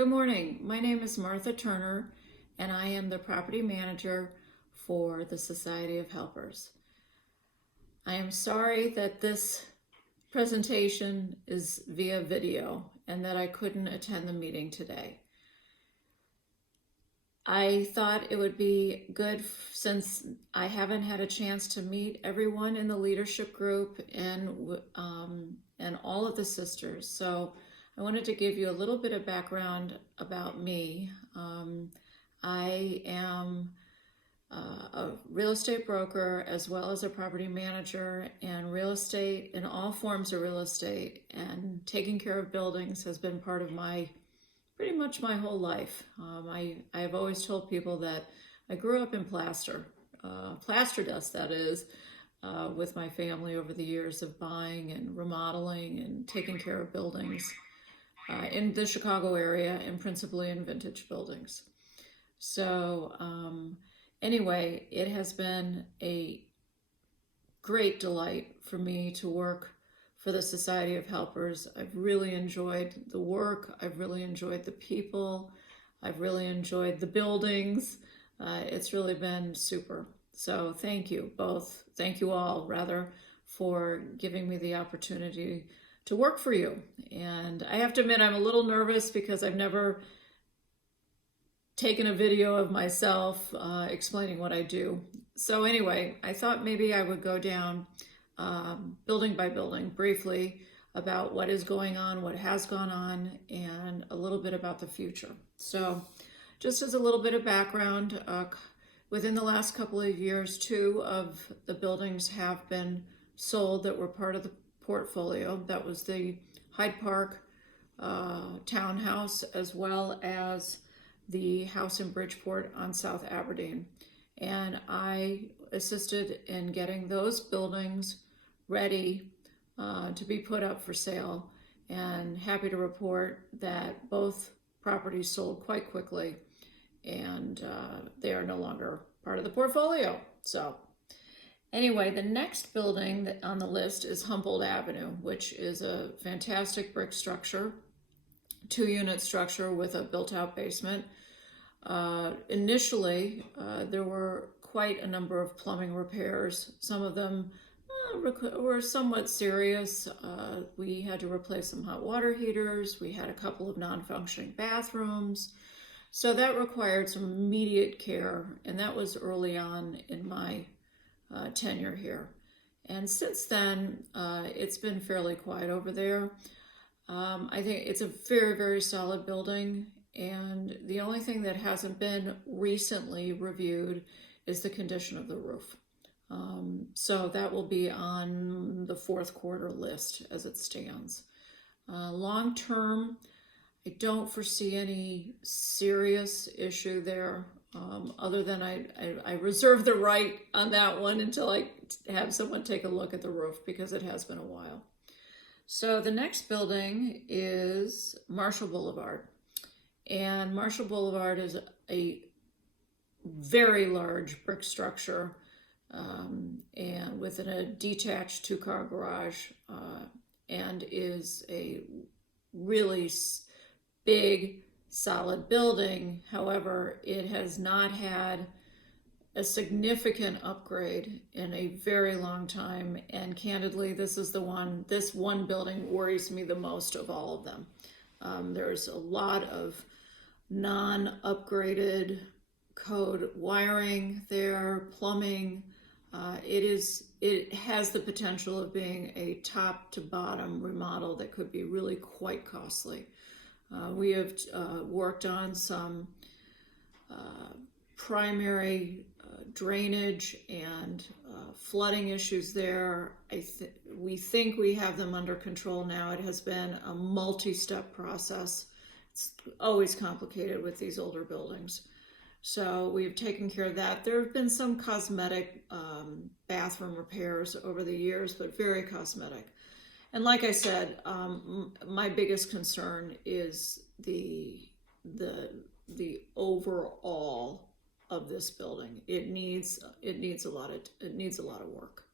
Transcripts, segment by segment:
Good morning. My name is Martha Turner, and I am the property manager for the Society of Helpers. I am sorry that this presentation is via video and that I couldn't attend the meeting today. I thought it would be good since I haven't had a chance to meet everyone in the leadership group and all of the sisters. So I wanted to give you a little bit of background about me. I am a real estate broker as well as a property manager, and real estate in all forms of real estate and taking care of buildings has been part of pretty much my whole life. I've always told people that I grew up in plaster dust, that is, with my family over the years of buying and remodeling and taking care of buildings in the Chicago area, and principally in vintage buildings. So anyway, it has been a great delight for me to work for the Society of Helpers. I've really enjoyed the work. I've really enjoyed the people. I've really enjoyed the buildings. It's really been super. So thank you both. Thank you all, rather, for giving me the opportunity to work for you. And I have to admit, I'm a little nervous because I've never taken a video of myself explaining what I do. So anyway, I thought maybe I would go down building by building briefly about what is going on, what has gone on, and a little bit about the future. So just as a little bit of background, within the last couple of years, 2 of the buildings have been sold that were part of the portfolio. That was the Hyde Park townhouse, as well as the house in Bridgeport on South Aberdeen. And I assisted in getting those buildings ready to be put up for sale, and happy to report that both properties sold quite quickly, and they are no longer part of the portfolio. So anyway, the next building on the list is Humboldt Avenue, which is a fantastic brick structure, 2-unit structure with a built-out basement. Initially, there were quite a number of plumbing repairs. Some of them were somewhat serious. We had to replace some hot water heaters. We had a couple of non-functioning bathrooms. So that required some immediate care, and that was early on in my tenure here. And since then, it's been fairly quiet over there. I think it's a very, very solid building, and the only thing that hasn't been recently reviewed is the condition of the roof. So that will be on the 4th quarter list as it stands. Long term, I don't foresee any serious issue there, other than I reserve the right on that one until I have someone take a look at the roof, because it has been a while. So the next building is Marshall Boulevard. And Marshall Boulevard is a very large brick structure, and with a detached 2-car garage, and is a really big, solid building. However, it has not had a significant upgrade in a very long time, and candidly, this one building worries me the most of all of them. There's a lot of non-upgraded code wiring there, plumbing. It has the potential of being a top to bottom remodel that could be really quite costly. We have worked on some primary drainage and flooding issues there. We think we have them under control now. It has been a multi-step process. It's always complicated with these older buildings. So we've taken care of that. There have been some cosmetic bathroom repairs over the years, but very cosmetic. And like I said, my biggest concern is the overall of this building. It needs a lot of work.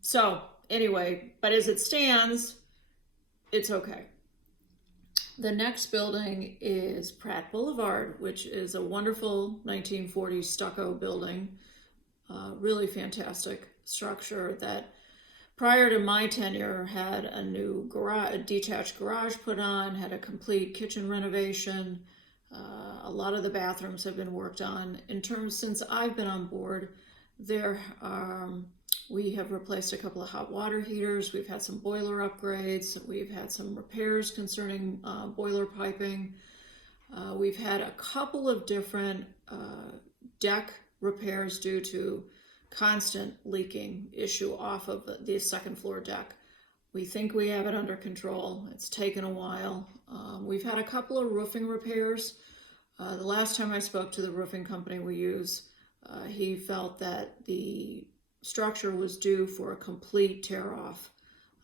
So anyway, but as it stands, it's okay. The next building is Pratt Boulevard, which is a wonderful 1940s stucco building. Really fantastic structure that prior to my tenure had a new garage, a detached garage put on, had a complete kitchen renovation. A lot of the bathrooms have been worked on. In terms, since I've been on board, we have replaced a couple of hot water heaters. We've had some boiler upgrades. We've had some repairs concerning boiler piping. We've had a couple of different deck repairs due to constant leaking issue off of the second floor deck. We think we have it under control. It's taken a while. We've had a couple of roofing repairs. The last time I spoke to the roofing company we use, he felt that the structure was due for a complete tear off,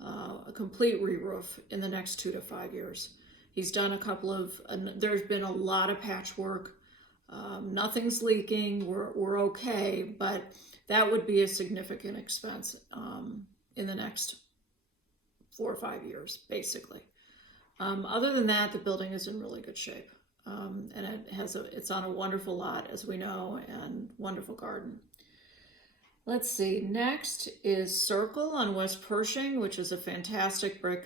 a complete re-roof in the next 2 to 5 years. He's done a couple of, there's been a lot of patchwork. Nothing's leaking, we're okay, but that would be a significant expense in the next 4 or 5 years, basically. Other than that, the building is in really good shape. And it's on a wonderful lot, as we know, and wonderful garden. Let's see, next is Circle on West Pershing, which is a fantastic brick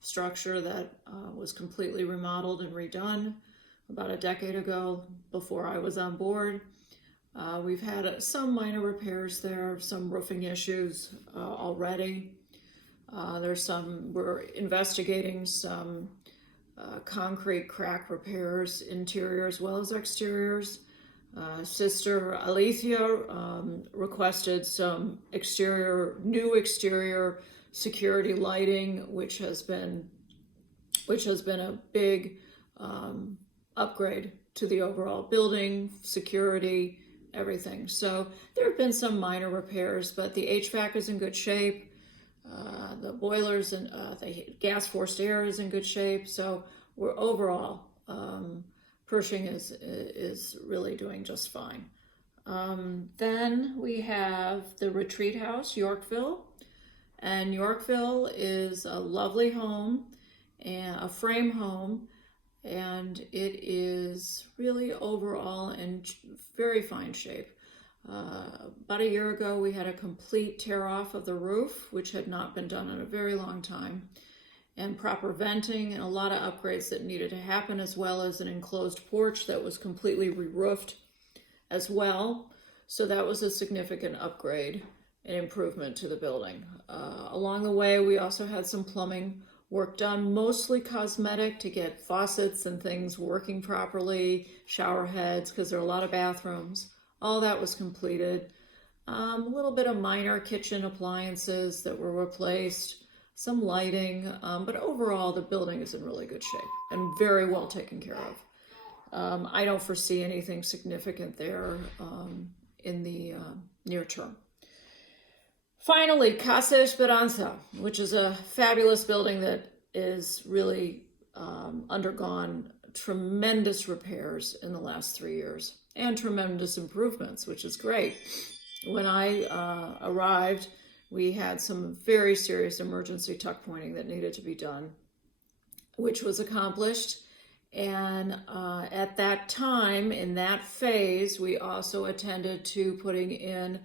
structure that was completely remodeled and redone about a decade ago before I was on board. We've had some minor repairs there, some roofing issues already. We're investigating some concrete crack repairs, interior as well as exteriors. Sister Alethea requested some new exterior security lighting, which has been a big upgrade to the overall building, security, everything. So there have been some minor repairs, but the HVAC is in good shape. The boilers and the gas forced air is in good shape. So we're overall, Pershing is really doing just fine. Then we have the Retreat House, Yorkville. And Yorkville is a lovely home, and a frame home, and it is really overall in very fine shape. About a year ago, we had a complete tear off of the roof, which had not been done in a very long time, and proper venting and a lot of upgrades that needed to happen, as well as an enclosed porch that was completely re-roofed as well. So that was a significant upgrade and improvement to the building. Along the way, we also had some plumbing work done, mostly cosmetic, to get faucets and things working properly, shower heads, because there are a lot of bathrooms. All that was completed. A little bit of minor kitchen appliances that were replaced, some lighting, but overall the building is in really good shape and very well taken care of. I don't foresee anything significant there in the near term. Finally, Casa Esperanza, which is a fabulous building that is really undergone tremendous repairs in the last 3 years and tremendous improvements, which is great. When I arrived, we had some very serious emergency tuck pointing that needed to be done, which was accomplished. And at that time, in that phase, we also attended to putting in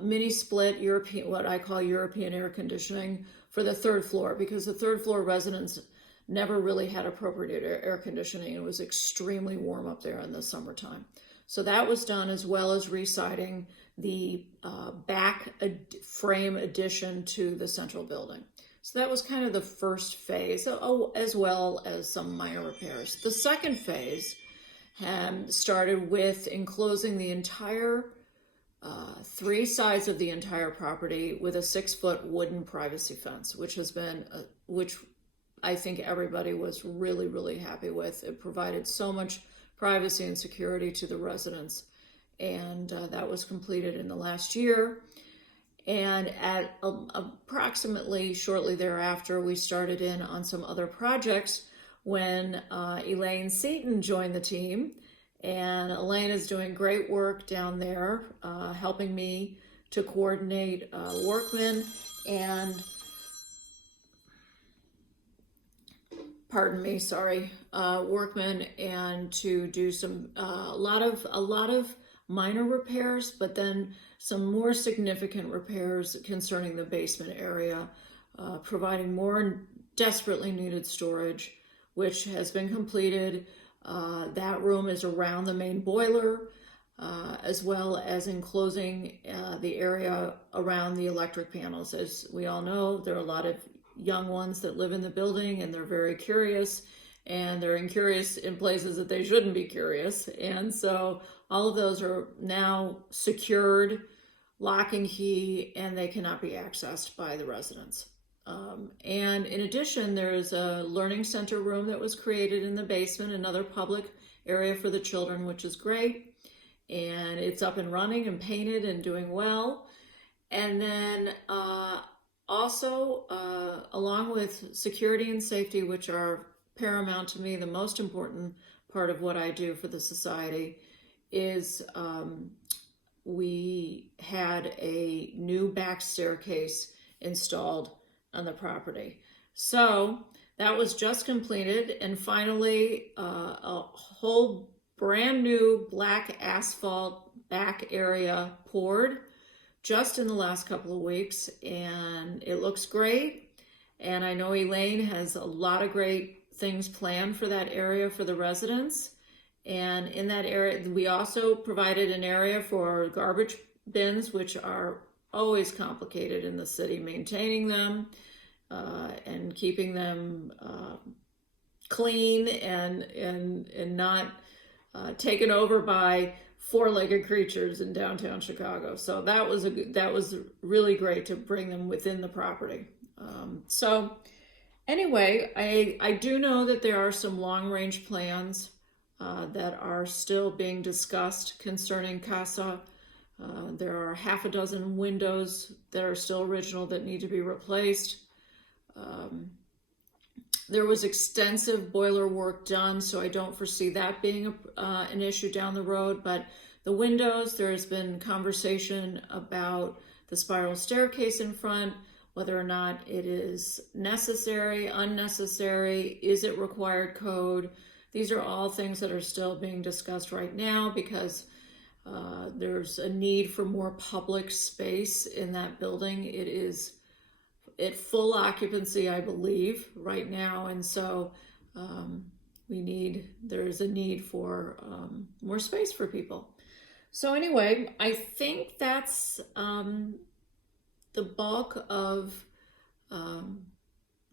mini split European, what I call European air conditioning for the third floor, because the third floor residents never really had appropriate air conditioning. It was extremely warm up there in the summertime. So that was done, as well as residing the back frame addition to the central building. So that was kind of the first phase, as well as some minor repairs. The second phase started with enclosing the entire 3 sides of the entire property with a 6-foot wooden privacy fence, which I think everybody was really, really happy with. It provided so much privacy and security to the residents, and that was completed in the last year. And at approximately shortly thereafter, we started in on some other projects when Elaine Seaton joined the team. And Elaine is doing great work down there, helping me to coordinate workmen and pardon me, sorry, workmen, and to do some a lot of minor repairs, but then some more significant repairs concerning the basement area, providing more desperately needed storage, which has been completed. That room is around the main boiler, as well as enclosing the area around the electric panels. As we all know, there are a lot of young ones that live in the building, and they're very curious, and they're curious in places that they shouldn't be curious. And so all of those are now secured, lock and key, and they cannot be accessed by the residents. And in addition, there's a learning center room that was created in the basement, another public area for the children, which is great. And it's up and running and painted and doing well. And then also, along with security and safety, which are paramount to me, the most important part of what I do for the society, is we had a new back staircase installed on the property. So that was just completed, and finally a whole brand new black asphalt back area poured just in the last couple of weeks, and it looks great. And I know Elaine has a lot of great things planned for that area for the residents. And in that area, we also provided an area for garbage bins, which are always complicated in the city, maintaining them and keeping them clean and not taken over by four-legged creatures in downtown Chicago. So that was really great to bring them within the property. So anyway, I do know that there are some long-range plans that are still being discussed concerning Casa. There are half a dozen windows that are still original that need to be replaced. There was extensive boiler work done, so I don't foresee that being an issue down the road. But the windows, there's been conversation about the spiral staircase in front, whether or not it is necessary, unnecessary, is it required code? These are all things that are still being discussed right now because there's a need for more public space in that building. It is at full occupancy, I believe, right now. And so there's a need for more space for people. So anyway, I think that's the bulk of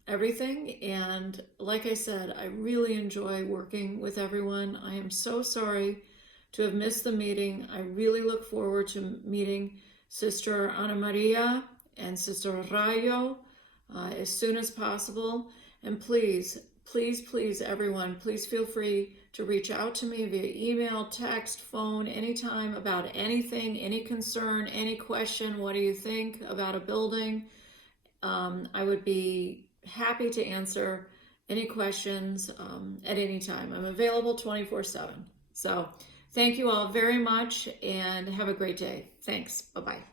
everything. And like I said, I really enjoy working with everyone. I am so sorry to have missed the meeting. I really look forward to meeting Sister Ana Maria and Sister Rayo as soon as possible. And please, everyone, please feel free to reach out to me via email, text, phone, anytime about anything, any concern, any question. What do you think about a building? I would be happy to answer any questions at any time. I'm available 24/7. So thank you all very much and have a great day. Thanks. Bye-bye.